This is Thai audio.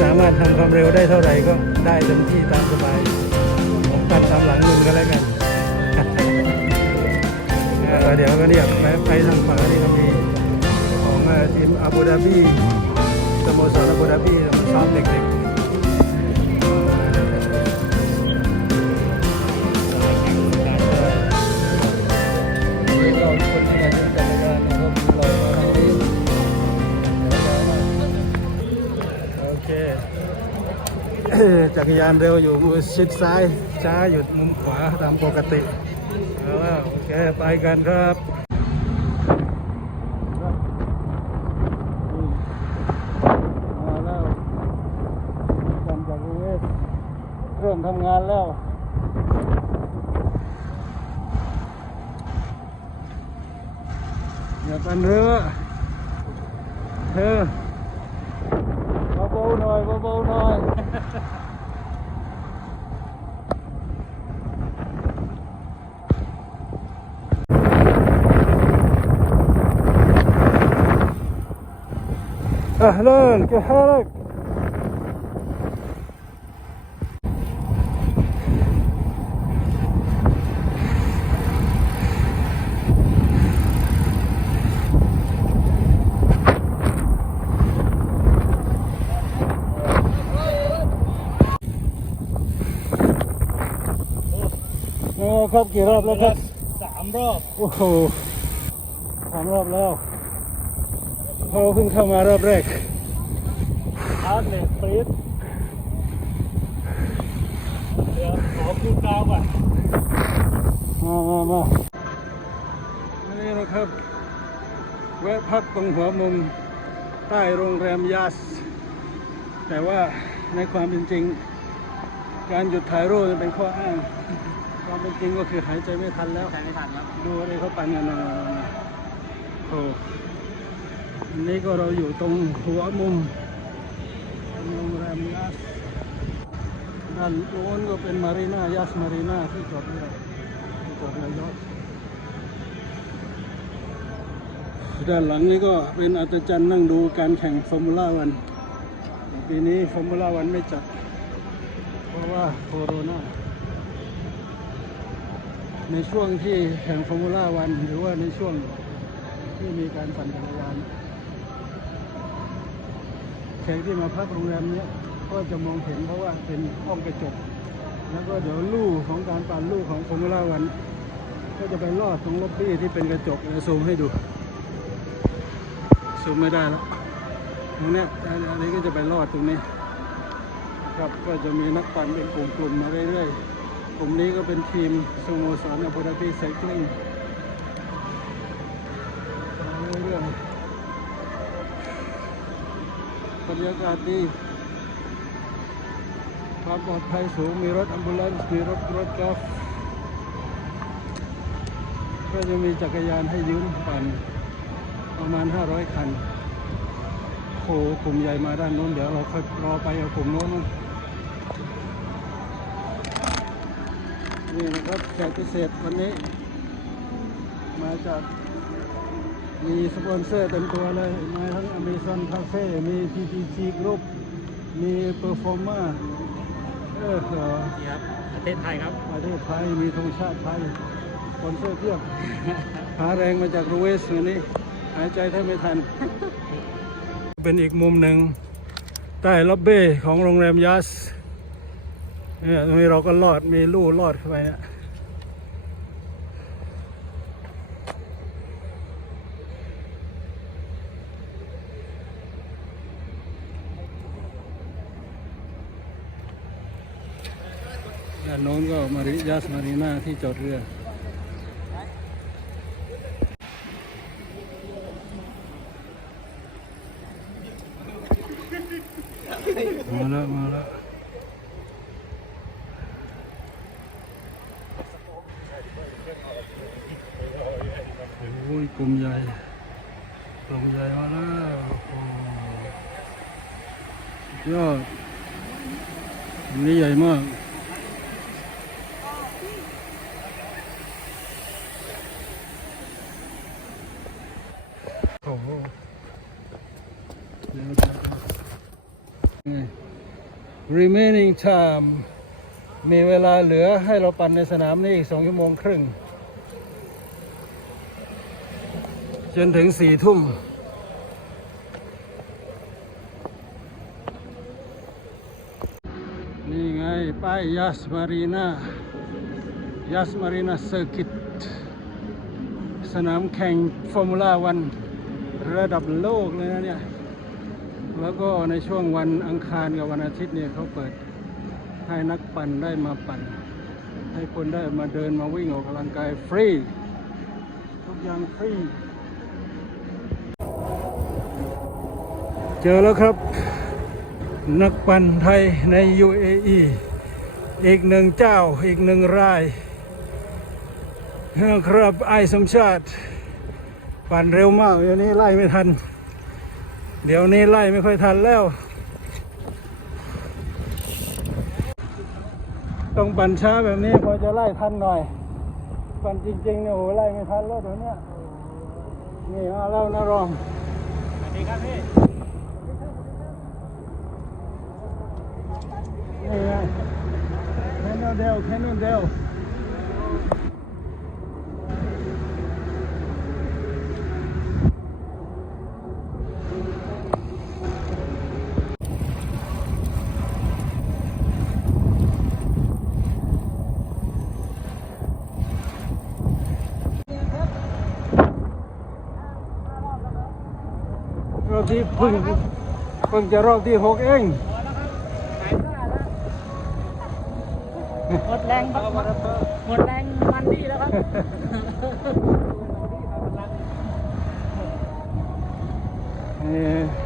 สามารถทำความเร็วได้เท่าไหร่ก็ได้เต็มที่ตามสบาย ผมตัดตามหลังลุงก็แล้วกันเดี๋ยวก็เรียกไปไปทางฝั่งนี้ก็มีของทีมอาบูดาบีสโมสรอาบูดาบีมาซ้อมเด็กๆ จักรยานเร็วอยู่ชิดซ้าย ช้าหยุดมุมขวาตามปกติเอาละโอเค ไปกันครับมาแล้วกันจากรุงเทพเริ่มทำงานแล้วอย่าปันเรือเธอ babaw na, babaw na. اهلا كيف حالك؟ ครับกี่รอบแล้วครับสามรอบโอ้โหสามรอบแล้วเราเพิ่งเข้ามารอบแรกอาร์ตเลยปี๊ดเดี๋ยวขอคิวกาวก่อนมามามานี่นะครับแวะพักตรงหัวมุมใต้โรงแรมยาส แต่ว่าในความเป็นจริง การหยุดถ่ายรูปเป็นข้ออ้าง ความเป็นจริงก็คือหายใจไม่ทันแล้ว ใช้ไม่ทันครับ ดูอะไรเขาปั่นกันนะโอ้อันนี้ก็เราอยู่ตรงหัวมุมโรงแรมยัสด้านโน้นก็เป็นมารีนายัสมารีนาที่จอดเรือที่จอดเรือยอชต์ด้านหลังนี้ก็เป็นอัศจรรย์นั่งดูการแข่งฟอร์มูล่าวันปีนี้ฟอร์มูล่าวันไม่จัด เพราะว่าโคโรนา ในช่วงที่แข่งฟอร์มูล่าวัน หรือว่าในช่วงที่มีการปั่นจักรยานแขกที่มาพักโรงแรมเนี้ยก็จะมองเห็นเพราะว่าเป็นห้องกระจก แล้วก็เดี๋ยวลู่ของการปั่นลู่ของฟอร์มูล่าวัน ก็จะไปลอดตรงล็อบบี้ที่เป็นกระจกเดี๋ยวซูมให้ดูซูมไม่ได้แล้วตรงเนี้ยอันนี้ก็จะไปลอดตรงนี้ ครับก็จะมีนักปั่นเป็นกลุ่มๆมาเรื่อยๆ ลุ่มนี้ก็เป็นทีมสโมสรอาบูดาบีไซคลิงเรื่อยๆบรรยากาศดีความปลอดภัยสูง มีรถอัมบูเลนซ์มีรถรถกอล์ฟก็จะมีจักรยานให้ยืมปั่นประมาณ 500 คันโหกลุ่มใหญ่มาด้านนู้น เดี๋ยวเราค่อยรอไปกับกลุ่มโน้น รับแขกพิเศษวันนี้ มาจาก มีสปอนเซอร์เต็มตัวเลย มาทั้ง Amazon Cafe มี PTC Group มี Performer เออเอ่อนี่ครับประเทศไทยครับประเทศไทย มีธงชาติไทยสปอนเซอร์เพียบหาแรงมาจากรูเวสวันนี้ หายใจแทบไม่ทัน เป็นอีกมุมหนึ่งใต้ล็อบเบ้ของโรงแรมยัสเนี่ยตรงนี้เราก็ลอดมีลู่ลอดเข้าไปเนี่ย ด้านโน้นก็มาริยัสมารีนาที่จอดเรือมาแล้วมาแล้วโอ้ยกลุ่มใหญ่กลุ่มใหญ่มาแล้วโอ้สุดยอดอันนี้ใหญ่มาก โอ้โหเดี๋ยวจะไง remaining time มีเวลาเหลือให้เราปั่นในสนามนี้อีกสองชั่วโมงครึ่ง จนถึงสี่ทุ่ม นี่ไง ป้ายยัสมารีนายัสมารีนาเซอร์กิต สนามแข่งฟอร์มูล่าวันระดับโลกเลยนะเนี่ย แล้วก็ในช่วงวันอังคารกับวันอาทิตย์เนี่ยเขาเปิดให้นักปั่นได้มาปั่น ให้คนได้มาเดินมาวิ่งออกกำลังกายฟรี ทุกอย่างฟรี เจอแล้วครับ นักปั่นไทยใน UAE อีกหนึ่งเจ้าอีกหนึ่งรายครับไอสมชาติ ปั่นเร็วมากเดี๋ยวนี้ไล่ไม่ทัน เดี๋ยวนี้ไล่ไม่ค่อยทันแล้ว ต้องปั่นช้าแบบนี้พอจะไล่ทันหน่อย ปั่นจริงๆเนี่ยโอ้โหไล่ไม่ทันแล้วเดี๋ยวเนี้ยนี่มาแล้วนะรองสวัสดีครับพี่นี่ไงแคนนอนเดลแคนนอนเดล รอบที่เพึ่งเพิ่งจะรอบที่หกเองหมดแรงหมดหมดแรงมันดีแล้วครับนี่